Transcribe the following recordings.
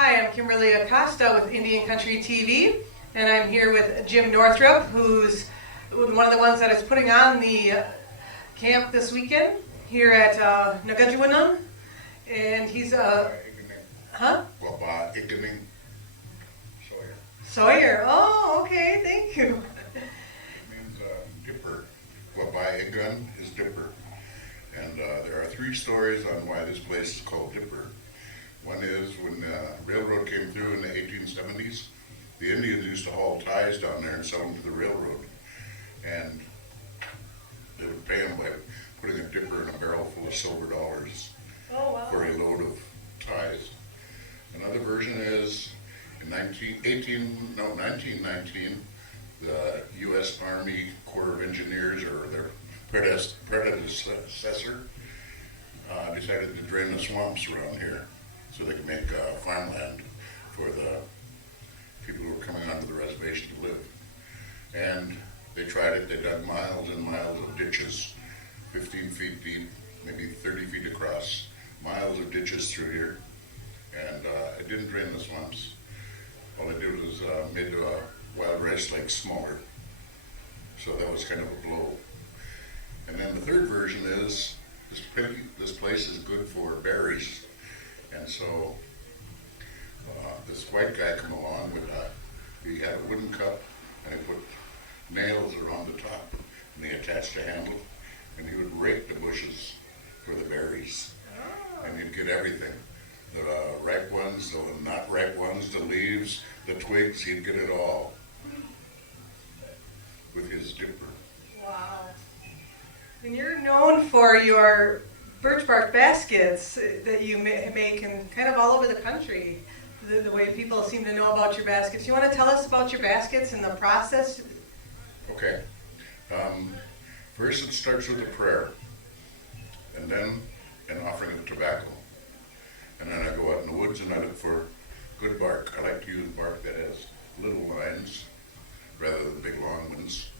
Hi, I'm Kimberlie Acosta with IndianCountryTV, and I'm here with Jim Northrup, who's one of the ones that is putting on the camp this weekend here at Nagaajiwanaang, and he's Sawyer. Oh, okay, thank you. It means dipper. Wabai is dipper. And there are three stories on why this place is called Dipper. One is when the railroad came through in the 1870s, the Indians used to haul ties down there and sell them to the railroad. And they would pay them by putting a dipper in a barrel full of silver dollars for a load of ties. Another version is in 1919, the U.S. Army Corps of Engineers, or their predecessor, decided to drain the swamps around here so they could make farmland for the people who were coming onto the reservation to live. And they tried it. They dug miles and miles of ditches, 15 feet deep, maybe 30 feet across, miles of ditches through here. And it didn't drain the swamps. All it did was made the wild rice lake smaller. So that was kind of a blow. And then the third version is this place is good for berries. And so this white guy come along with he had a wooden cup and he put nails around the top and he attached a handle and he would rake the bushes for the berries. And he'd get everything. The ripe ones, the not ripe ones, the leaves, the twigs, he'd get it all with his dipper. Wow. And you're known for your birch bark baskets that you make and kind of all over the country, the way people seem to know about your baskets. You want to tell us about your baskets and the process? Okay. First it starts with a prayer, and then an offering of tobacco. And then I go out in the woods and I look for good bark. I like to use bark that has little lines rather than big long ones.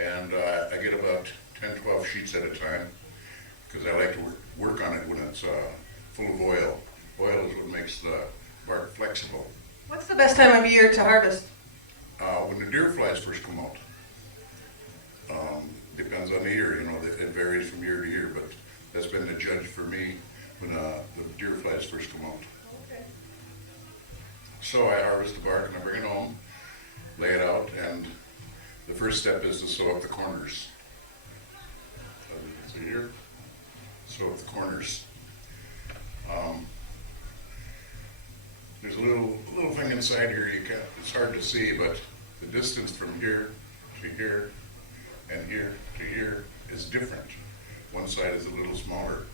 And I get about 10, 12 sheets at a time because I like to work on it when it's full of oil. Oil is what makes the bark flexible. What's the best time of year to harvest? When the deer flies first come out. Depends on the year, it varies from year to year, but that's been the judge for me when the deer flies first come out. Okay. So I harvest the bark and I bring it home, lay it out, and the first step is to sew up the corners. As you can see here, sew up the corners. There's a little thing inside here it's hard to see, but the distance from here to here and here to here is different. One side is a little smaller,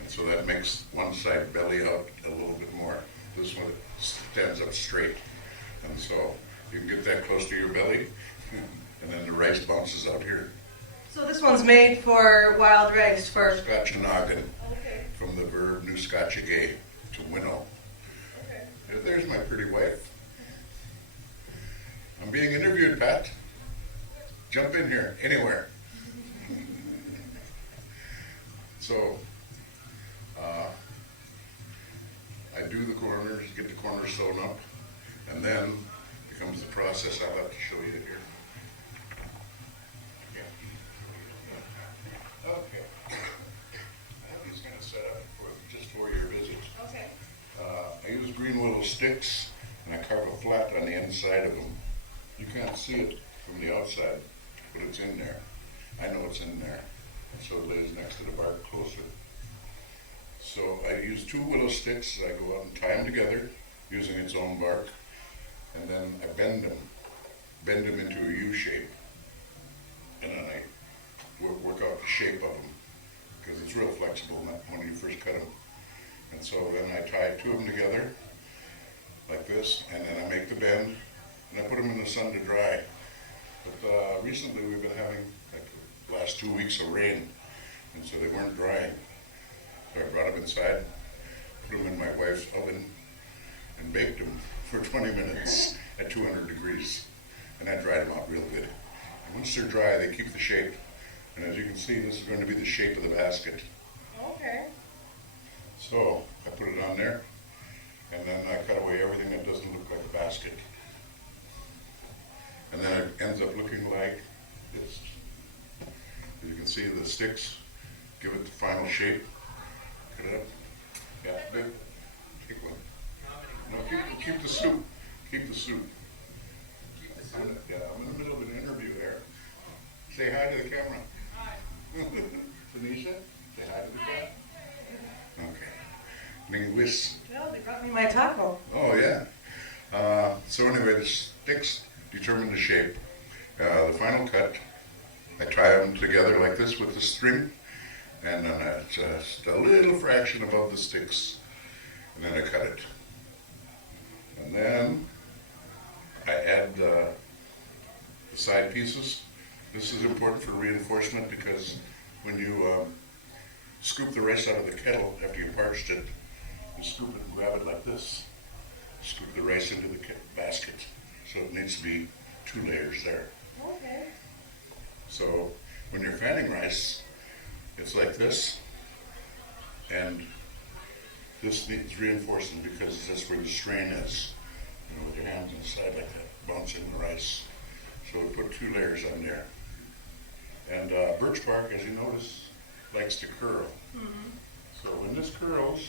and so that makes one side belly out a little bit more. This one stands up straight, and so you can get that close to your belly, and then the rice bounces out here. So this one's made for wild rice for Nagaajiwanaang, Okay. from the verb Nagaajiwanaang, to winnow. Okay. There's my pretty wife. I'm being interviewed, Pat. Jump in here, anywhere. So, I do the corners, get the corners sewn up, and then becomes the process I'd like to show you here. Okay. I have these kind of set up just for your visit. Okay. I use green willow sticks, and I carve a flat on the inside of them. You can't see it from the outside, but it's in there. I know it's in there, so it lays next to the bark closer. So I use two willow sticks. I go out and tie them together using its own bark, and then I bend them into a U shape, and then I work out the shape of them because it's real flexible when you first cut them. And so then I tie two of them together like this, and then I make the bend, and I put them in the sun to dry. But recently we've been having like the last 2 weeks of rain, and so they weren't drying. So I brought them inside, put them in my wife's oven, and baked them for 20 minutes at 200 degrees. And I dried them out real good. And once they're dry, they keep the shape. And as you can see, this is going to be the shape of the basket. Okay. So I put it on there, and then I cut away see the sticks, give it the final shape. Cut it up. Yeah, big. Take one. No, keep the soup. Keep the soup. I'm in the middle of an interview there. Say hi to the camera. Hi. Tanisha, say hi to the camera. Okay. Linguist. Well, they brought me my taco. Oh, yeah. So anyway, the sticks determine the shape. The final cut, I tie them together like this with the string, and then just a little fraction above the sticks, and then I cut it. And then I add the side pieces. This is important for reinforcement because when you scoop the rice out of the kettle after you parched it, you scoop it and grab it like this. Scoop the rice into the basket. So it needs to be 2 layers there. Okay. So when you're fanning rice, it's like this, and this needs reinforcing because that's where the strain is. You know, with your hands inside like that, bouncing the rice. So we put 2 layers on there. And birch bark, as you notice, likes to curl. Mm-hmm. So when this curls,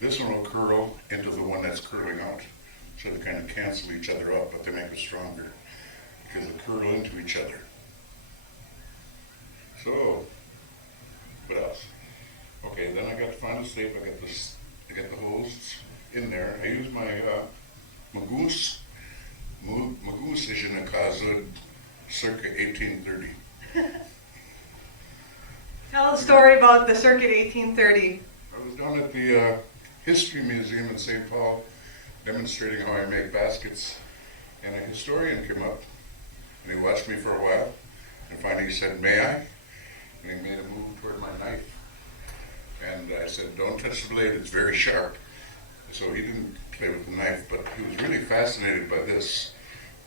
this one will curl into the one that's curling out. So they kind of cancel each other out, but they make it stronger because they curl into each other. So, what else? Okay, then I got the final shape. I got the holes in there. I use my Magoose. Nagaajiwanaang circa 1830. Tell the story about the circuit 1830. I was down at the History Museum in St. Paul demonstrating how I make baskets, and a historian came up and he watched me for a while, and finally he said, "May I?" And he made a move toward my knife, and I said, "Don't touch the blade, it's very sharp." So he didn't play with the knife, but he was really fascinated by this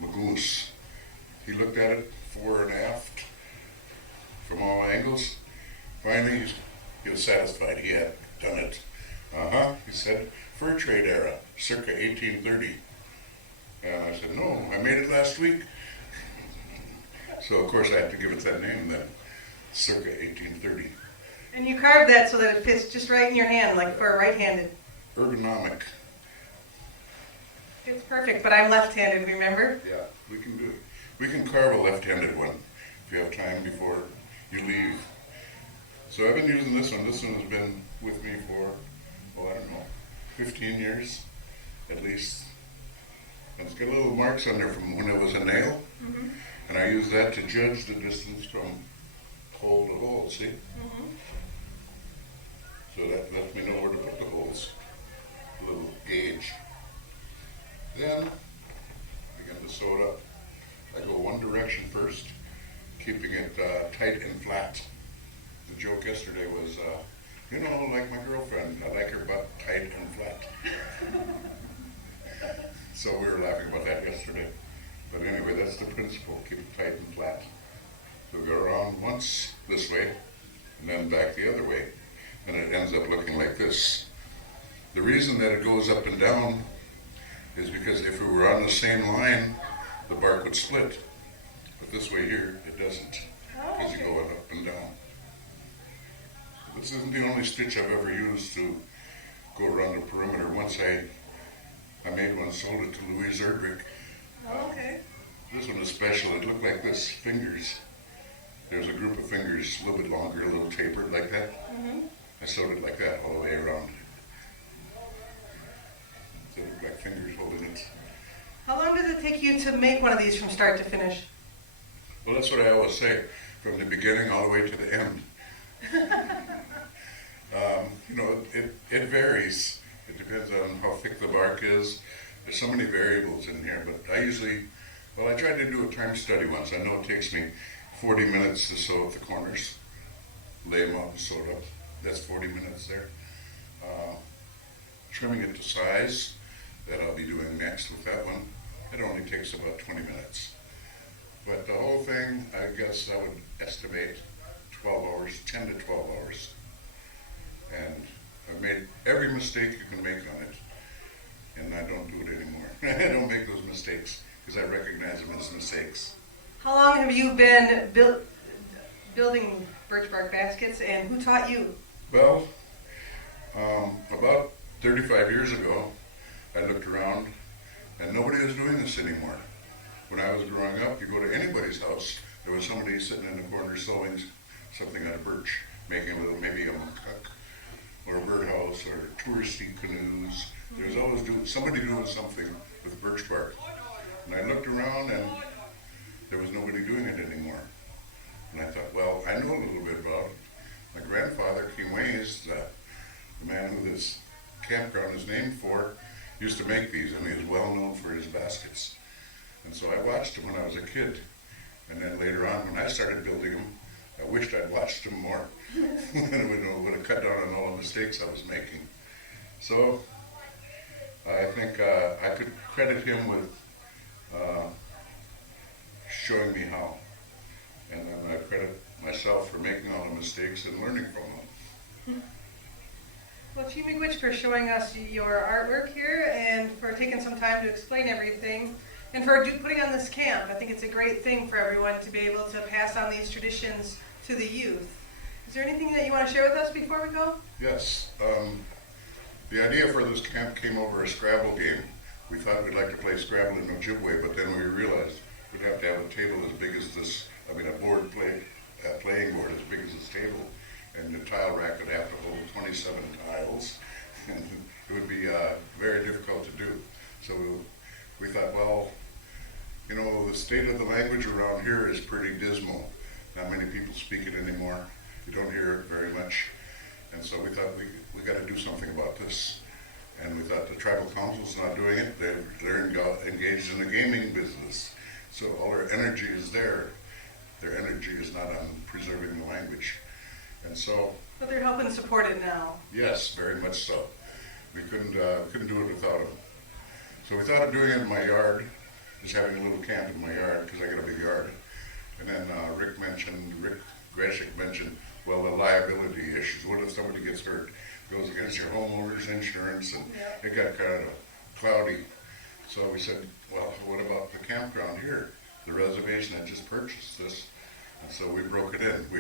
Magoose. He looked at it fore and aft from all angles. Finally, he was satisfied he had done it. He said, "Fur trade era, circa 1830. And I said, "No, I made it last week." So of course I had to give it that name then, circa 1830. And you carved that so that it fits just right in your hand, like for a right-handed. Ergonomic. It's perfect, but I'm left-handed, remember? Yeah, we can do it. We can carve a left-handed one if you have time before you leave. So I've been using this one. This one has been with me for, I don't know, 15 years at least. And it's got little marks on there from when it was a nail. Mm-hmm. And I use that to judge the distance from hole to hole, see? Mm-hmm. So that lets me know where to put the holes. A little gauge. Then, begin to sew it up. I go one direction first, keeping it tight and flat. The joke yesterday was, like my girlfriend, I like her butt tight and flat. So we were laughing about that yesterday. But anyway, that's the principle, keep it tight and flat. So go around once this way, and then back the other way. And it ends up looking like this. The reason that it goes up and down is because if we were on the same line, the bark would split. But this way here, it doesn't, because you go up and down. This isn't the only stitch I've ever used to go around the perimeter. Once I made one, sold it to Louise Erdrich. Okay. This one is special. It looked like this, fingers. There's a group of fingers, a little bit longer, a little tapered like that. Mm-hmm. I sewed it like that all the way around. So it looked like fingers holding it. How long does it take you to make one of these from start to finish? Well, that's what I always say, from the beginning all the way to the end. It varies. It depends on how thick the bark is. There's so many variables in here, but I tried to do a time study once. I know it takes me 40 minutes to sew up the corners, lay them out and sew it up. That's 40 minutes there. Trimming it to size, that I'll be doing next with that one, it only takes about 20 minutes. But the whole thing, I guess I would estimate 12 hours, 10 to 12 hours. And I've made every mistake you can make on it, and I don't do it anymore. I don't make those mistakes because I recognize them as mistakes. How long have you been building birch bark baskets, and who taught you? Well, about 35 years ago, I looked around and nobody was doing this anymore. When I was growing up, you go to anybody's house, there was somebody sitting in the corner sewing something out of birch, making a little, maybe a macaque or a birdhouse or touristy canoes. There's always somebody doing something with birch bark. And I looked around and there was nobody doing it anymore. And I thought, well, I know a little bit about it. My grandfather, Kimways, the man who this campground is named for, used to make these, and he was well known for his baskets. And so I watched him when I was a kid. And then later on, when I started building them, I wished I'd watched him more. It would have cut down on all the mistakes I was making. So I think I could credit him with showing me how. And then I credit myself for making all the mistakes and learning from them. Well, Miigwech, for showing us your artwork here and for taking some time to explain everything and for putting on this camp. I think it's a great thing for everyone to be able to pass on these traditions to the youth. Is there anything that you want to share with us before we go? Yes. The idea for this camp came over a Scrabble game. We thought we'd like to play Scrabble in Ojibwe, but then we realized we'd have to have a table as big as this, a playing board as big as this table, and the tile rack would have to hold 27 tiles, and it would be very difficult to do. So we thought, well, you know, the state of the language around here is pretty dismal. Not many people speak it anymore. You don't hear it very much. And so we thought we got to do something about this. And we thought the tribal council's not doing it. They're engaged in the gaming business. So all their energy is there. Their energy is not on preserving the language. And so... But they're helping support it now. Yes, very much so. We couldn't do it without them. So we thought of doing it in my yard, just having a little camp in my yard, because I got a big yard. And then Rick Greshik mentioned, well, the liability issues. What if somebody gets hurt? Goes against your homeowner's insurance, and it got kind of cloudy. So we said, well, what about the campground here? The reservation had just purchased this, and so we broke it in. We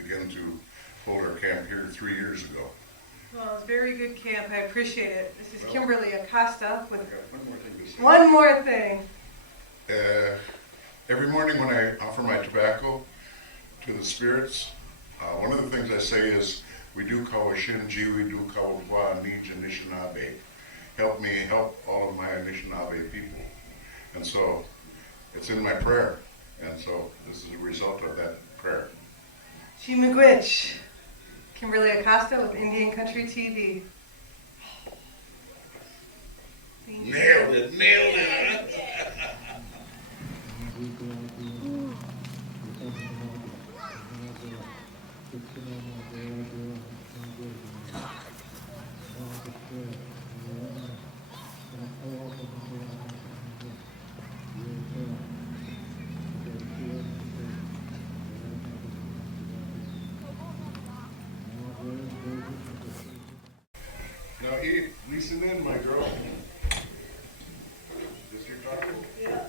began to hold our camp here 3 years ago. Well, it's a very good camp. I appreciate it. This is Kimberlie Acosta with one more thing to say. One more thing. Every morning when I offer my tobacco to the spirits, one of the things I say is, we do Kawashinji, we do Kawwa, Nij, Anishinaabe. Help me help all of my Anishinaabe people. And so it's in my prayer. And so this is a result of that prayer. Miigwech, Kimberlie Acosta with Indian Country TV. Nailed it. Now listen in, my girl. Is this your talking? Yeah.